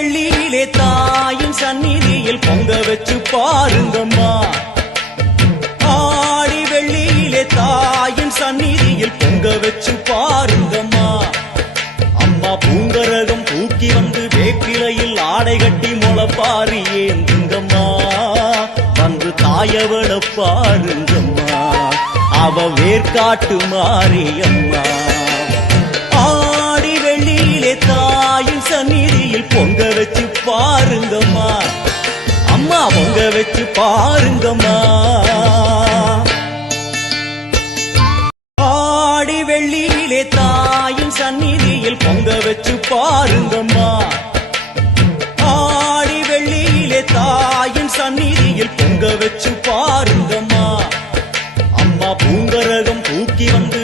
வெள்ளியிலே தாயின் சந்நிதியில் பொங்க வச்சு பாருங்கம்மா. ஆடி வெள்ளியிலே தாயின் சந்நிதியில் பொங்க வச்சு பாருங்கம்மா. அம்மா பூங்கரகம் தூக்கி வந்து வேப்பிலையில் ஆடை கட்டி முளப்பாரி ஏந்துங்கம்மா. வந்து தாயவள பாருங்கம்மா, அவ வேர்காட்டு மாரியம்மா. ஆடி வெள்ளியிலே தாயின் சந்நிதியில் பொங்க வச்சு பாருங்கம்மா. அம்மா பொங்க வச்சு பாருங்கம்மா. ஆடி வெள்ளியிலே தாயின் சந்நிதியில் பொங்க வச்சு பாருங்கம்மா. ஆடி வெள்ளியிலே தாயின் சந்நிதியில் பொங்க வச்சு பாருங்கம்மா. அம்மா பூங்கரகம் தூக்கி வந்து